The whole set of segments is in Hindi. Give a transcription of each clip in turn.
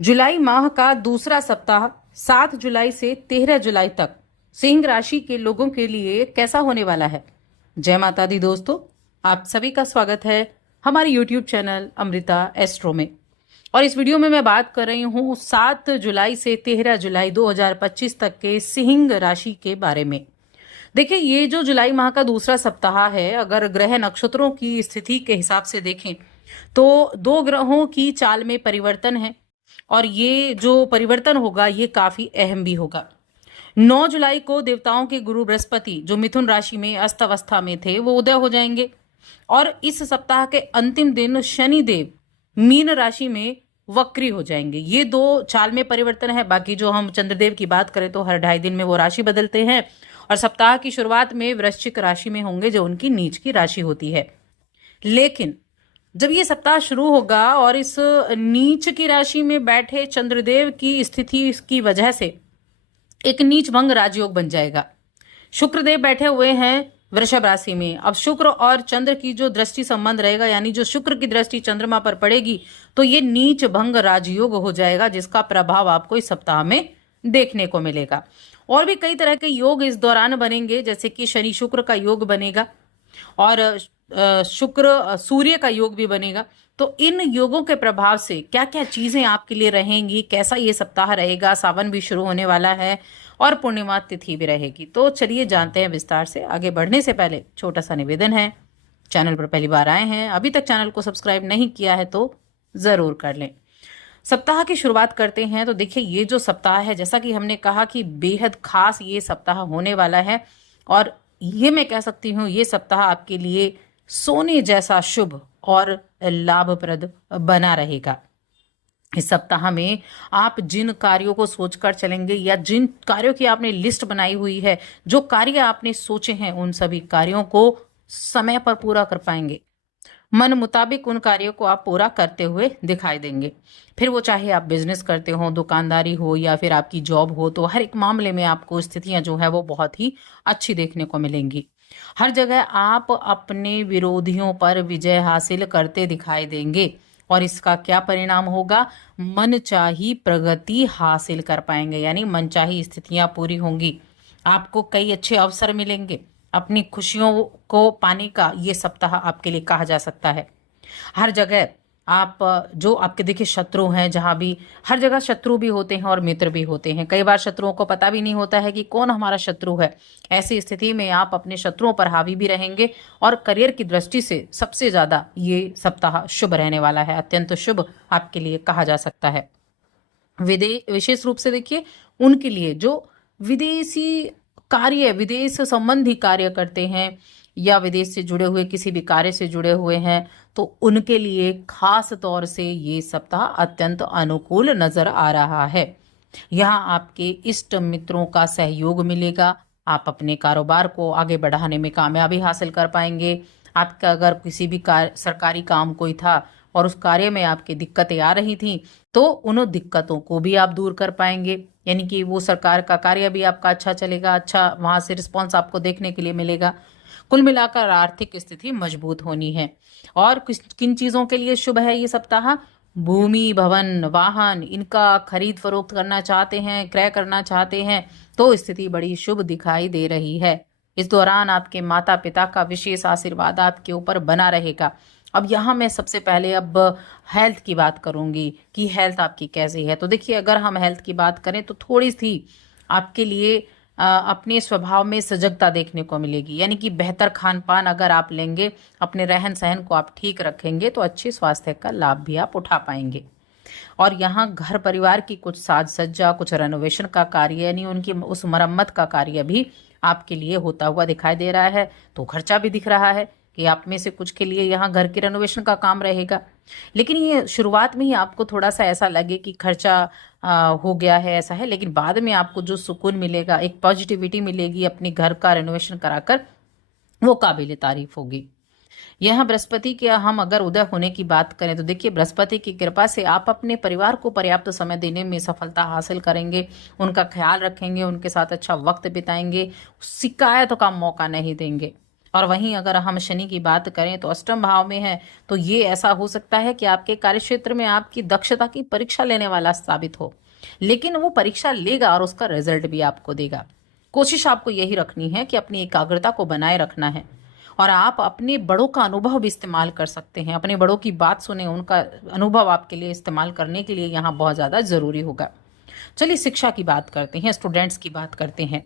जुलाई माह का दूसरा सप्ताह 7 जुलाई से 13 जुलाई तक सिंह राशि के लोगों के लिए कैसा होने वाला है। जय माता दी दोस्तों, आप सभी का स्वागत है हमारे YouTube चैनल अमृता एस्ट्रो में। और इस वीडियो में मैं बात कर रही हूँ 7 जुलाई से 13 जुलाई 2025 तक के सिंह राशि के बारे में। देखिए, ये जो जुलाई माह का दूसरा सप्ताह है, अगर ग्रह नक्षत्रों की स्थिति के हिसाब से देखें तो दो ग्रहों की चाल में परिवर्तन है और ये जो परिवर्तन होगा ये काफी अहम भी होगा। 9 जुलाई को देवताओं के गुरु बृहस्पति जो मिथुन राशि में अस्त अवस्था में थे वो उदय हो जाएंगे और इस सप्ताह के अंतिम दिन शनि देव मीन राशि में वक्री हो जाएंगे। ये दो चाल में परिवर्तन है। बाकी जो हम चंद्रदेव की बात करें तो हर 2.5 दिन में वो राशि बदलते हैं और सप्ताह की शुरुआत में वृश्चिक राशि में होंगे जो उनकी नीच की राशि होती है। लेकिन जब ये सप्ताह शुरू होगा और इस नीच की राशि में बैठे चंद्रदेव की स्थिति की वजह से एक नीच भंग राजयोग बन जाएगा। शुक्रदेव बैठे हुए हैं वृषभ राशि में। अब शुक्र और चंद्र की जो दृष्टि संबंध रहेगा, यानी जो शुक्र की दृष्टि चंद्रमा पर पड़ेगी तो ये नीच भंग राजयोग हो जाएगा, जिसका प्रभाव आपको इस सप्ताह में देखने को मिलेगा। और भी कई तरह के योग इस दौरान बनेंगे, जैसे कि शनि शुक्र का योग बनेगा और शुक्र सूर्य का योग भी बनेगा। तो इन योगों के प्रभाव से क्या क्या चीजें आपके लिए रहेंगी, कैसा ये सप्ताह रहेगा। सावन भी शुरू होने वाला है और पूर्णिमा तिथि भी रहेगी। तो चलिए जानते हैं विस्तार से। आगे बढ़ने से पहले छोटा सा निवेदन है, चैनल पर पहली बार आए हैं, अभी तक चैनल को सब्सक्राइब नहीं किया है तो जरूर कर लें। सप्ताह की शुरुआत करते हैं। तो देखिए, ये जो सप्ताह है, जैसा कि हमने कहा कि बेहद खास ये सप्ताह होने वाला है और ये मैं कह सकती हूँ ये सप्ताह आपके लिए सोने जैसा शुभ और लाभप्रद बना रहेगा। इस सप्ताह में आप जिन कार्यों को सोचकर चलेंगे या जिन कार्यों की आपने लिस्ट बनाई हुई है, जो कार्य आपने सोचे हैं, उन सभी कार्यों को समय पर पूरा कर पाएंगे। मन मुताबिक उन कार्यों को आप पूरा करते हुए दिखाई देंगे। फिर वो चाहे आप बिजनेस करते हो, दुकानदारी हो या फिर आपकी जॉब हो, तो हर एक मामले में आपको स्थितियां जो है वो बहुत ही अच्छी देखने को मिलेंगी। हर जगह आप अपने विरोधियों पर विजय हासिल करते दिखाई देंगे और इसका क्या परिणाम होगा, मनचाही प्रगति हासिल कर पाएंगे, यानी मनचाही स्थितियां पूरी होंगी। आपको कई अच्छे अवसर मिलेंगे। अपनी खुशियों को पाने का ये सप्ताह आपके लिए कहा जा सकता है। हर जगह आप जो आपके देखिए शत्रु हैं, जहां भी हर जगह शत्रु भी होते हैं और मित्र भी होते हैं। कई बार शत्रुओं को पता भी नहीं होता है कि कौन हमारा शत्रु है। ऐसी स्थिति में आप अपने शत्रुओं पर हावी भी रहेंगे और करियर की दृष्टि से सबसे ज्यादा ये सप्ताह शुभ रहने वाला है। अत्यंत शुभ आपके लिए कहा जा सकता है। विशेष रूप से देखिए, उनके लिए जो विदेशी कार्य, विदेश संबंधी कार्य करते हैं या विदेश से जुड़े हुए किसी भी कार्य से जुड़े हुए हैं, तो उनके लिए खास तौर से ये सप्ताह अत्यंत अनुकूल नजर आ रहा है। यहाँ आपके इष्ट मित्रों का सहयोग मिलेगा। आप अपने कारोबार को आगे बढ़ाने में कामयाबी हासिल कर पाएंगे। आपका अगर किसी भी सरकारी काम कोई था और उस कार्य में आपकी दिक्कतें आ रही थी, तो उन दिक्कतों को भी आप दूर कर पाएंगे। यानी कि वो सरकार का कार्य भी आपका अच्छा चलेगा, अच्छा वहां से रिस्पॉन्स आपको देखने के लिए मिलेगा। कुल मिलाकर आर्थिक स्थिति मजबूत होनी है। और किन चीजों के लिए शुभ है ये सप्ताह, भूमि, भवन, वाहन, इनका खरीद फरोख्त करना चाहते हैं, क्रय करना चाहते हैं, तो स्थिति बड़ी शुभ दिखाई दे रही है। इस दौरान आपके माता पिता का विशेष आशीर्वाद आपके ऊपर बना रहेगा। अब यहाँ मैं सबसे पहले अब हेल्थ की बात करूंगी कि हेल्थ आपकी कैसी है। तो देखिए, अगर हम हेल्थ की बात करें तो थोड़ी सी आपके लिए अपने स्वभाव में सजगता देखने को मिलेगी। यानी कि बेहतर खान पान अगर आप लेंगे, अपने रहन सहन को आप ठीक रखेंगे, तो अच्छे स्वास्थ्य का लाभ भी आप उठा पाएंगे। और यहाँ घर परिवार की कुछ साज सज्जा, कुछ रेनोवेशन का कार्य, यानी उनकी उस मरम्मत का कार्य भी आपके लिए होता हुआ दिखाई दे रहा है। तो खर्चा भी दिख रहा है कि आप में से कुछ के लिए यहाँ घर की रेनोवेशन का काम रहेगा। लेकिन ये शुरुआत में ही आपको थोड़ा सा ऐसा लगे कि खर्चा हो गया है, ऐसा है, लेकिन बाद में आपको जो सुकून मिलेगा, एक पॉजिटिविटी मिलेगी अपने घर का रेनोवेशन कराकर, वो काबिल तारीफ होगी। यहाँ बृहस्पति के हम अगर उदय होने की बात करें तो देखिए, बृहस्पति की कृपा से आप अपने परिवार को पर्याप्त समय देने में सफलता हासिल करेंगे। उनका ख्याल रखेंगे, उनके साथ अच्छा वक्त बिताएंगे, शिकायत का मौका नहीं देंगे। और वहीं अगर हम शनि की बात करें तो अष्टम भाव में है, तो ये ऐसा हो सकता है कि आपके कार्यक्षेत्र में आपकी दक्षता की परीक्षा लेने वाला साबित हो, लेकिन वो परीक्षा लेगा और उसका रिजल्ट भी आपको देगा। कोशिश आपको यही रखनी है कि अपनी एकाग्रता को बनाए रखना है, और आप अपने बड़ों का अनुभव भी इस्तेमाल कर सकते हैं। अपने बड़ों की बात सुने, उनका अनुभव आपके लिए इस्तेमाल करने के लिए यहाँ बहुत ज़्यादा ज़रूरी होगा। चलिए शिक्षा की बात करते हैं, स्टूडेंट्स की बात करते हैं।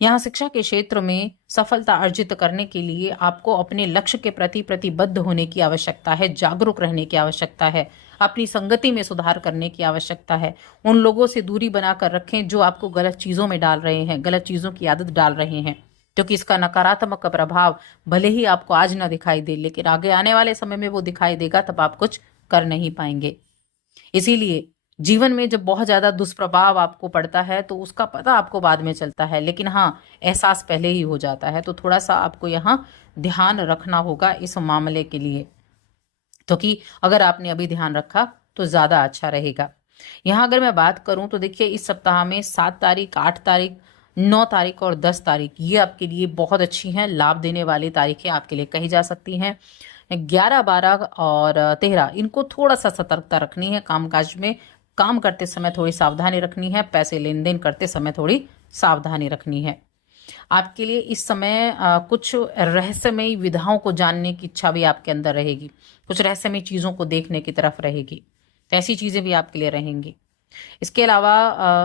यहाँ शिक्षा के क्षेत्र में सफलता अर्जित करने के लिए आपको अपने लक्ष्य के प्रति प्रतिबद्ध होने की आवश्यकता है, जागरूक रहने की आवश्यकता है, अपनी संगति में सुधार करने की आवश्यकता है। उन लोगों से दूरी बनाकर रखें जो आपको गलत चीज़ों में डाल रहे हैं, गलत चीज़ों की आदत डाल रहे हैं, क्योंकि इसका नकारात्मक प्रभाव भले ही आपको आज ना दिखाई दे, लेकिन आगे आने वाले समय में वो दिखाई देगा, तब आप कुछ कर नहीं पाएंगे। इसीलिए जीवन में जब बहुत ज़्यादा दुष्प्रभाव आपको पड़ता है तो उसका पता आपको बाद में चलता है, लेकिन हाँ, एहसास पहले ही हो जाता है। तो थोड़ा सा आपको यहाँ ध्यान रखना होगा इस मामले के लिए, क्योंकि अगर आपने अभी ध्यान रखा तो ज़्यादा अच्छा रहेगा। यहाँ अगर मैं बात करूँ तो देखिए, इस सप्ताह में 7 तारीख, 8 तारीख, 9 तारीख और 10 तारीख ये आपके लिए बहुत अच्छी हैं, लाभ देने वाली तारीखें आपके लिए कही जा सकती हैं। 11, 12 और 13 इनको थोड़ा सा सतर्कता रखनी है। कामकाज में काम करते समय थोड़ी सावधानी रखनी है, पैसे लेन देन करते समय थोड़ी सावधानी रखनी है। आपके लिए इस समय कुछ रहस्यमयी विधाओं को जानने की इच्छा भी आपके अंदर रहेगी, कुछ रहस्यमयी चीज़ों को देखने की तरफ रहेगी, तो ऐसी चीज़ें भी आपके लिए रहेंगी। इसके अलावा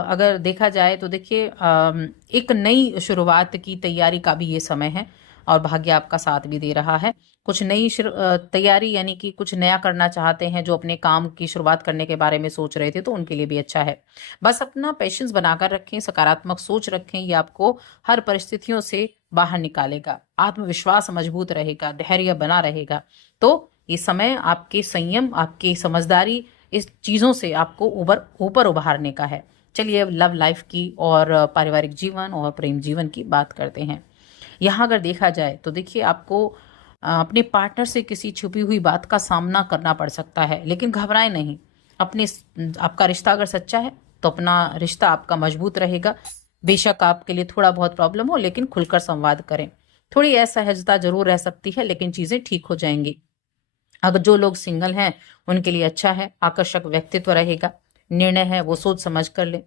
अगर देखा जाए तो देखिए, एक नई शुरुआत की तैयारी का भी ये समय है, और भाग्य आपका साथ भी दे रहा है। कुछ नई तैयारी यानी कि कुछ नया करना चाहते हैं, जो अपने काम की शुरुआत करने के बारे में सोच रहे थे, तो उनके लिए भी अच्छा है। बस अपना पेशेंस बनाकर रखें, सकारात्मक सोच रखें, ये आपको हर परिस्थितियों से बाहर निकालेगा। आत्मविश्वास मजबूत रहेगा, धैर्य बना रहेगा। तो ये समय आपके संयम, आपकी समझदारी, इस चीज़ों से आपको ऊपर उभारने का है। चलिए अब लव लाइफ की और पारिवारिक जीवन और प्रेम जीवन की बात करते हैं। यहाँ अगर देखा जाए तो देखिए, आपको अपने पार्टनर से किसी छुपी हुई बात का सामना करना पड़ सकता है, लेकिन घबराएं नहीं। आपका रिश्ता अगर सच्चा है तो अपना रिश्ता आपका मजबूत रहेगा। बेशक आपके लिए थोड़ा बहुत प्रॉब्लम हो, लेकिन खुलकर संवाद करें। थोड़ी असहजता जरूर रह सकती है, लेकिन चीज़ें ठीक हो जाएंगी। अगर जो लोग सिंगल हैं उनके लिए अच्छा है, आकर्षक व्यक्तित्व रहेगा, निर्णय है वो सोच समझ कर ले,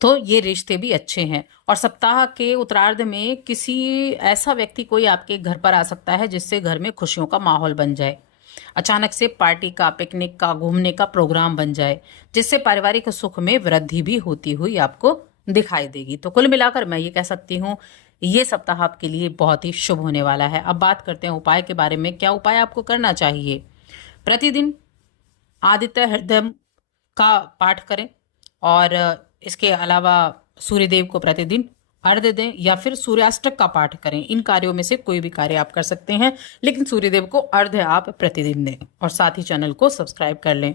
तो ये रिश्ते भी अच्छे हैं। और सप्ताह के उत्तरार्ध में किसी ऐसा व्यक्ति कोई आपके घर पर आ सकता है जिससे घर में खुशियों का माहौल बन जाए। अचानक से पार्टी का, पिकनिक का, घूमने का प्रोग्राम बन जाए, जिससे पारिवारिक सुख में वृद्धि भी होती हुई आपको दिखाई देगी। तो कुल मिलाकर मैं ये कह सकती हूँ, ये सप्ताह आपके लिए बहुत ही शुभ होने वाला है। अब बात करते हैं उपाय के बारे में। क्या उपाय आपको करना चाहिए? प्रतिदिन आदित्य हृदय का पाठ करें, और इसके अलावा सूर्यदेव को प्रतिदिन अर्घ्य दें, या फिर सूर्याष्टक का पाठ करें। इन कार्यों में से कोई भी कार्य आप कर सकते हैं, लेकिन सूर्यदेव को अर्घ्य आप प्रतिदिन दें, और साथ ही चैनल को सब्सक्राइब कर लें।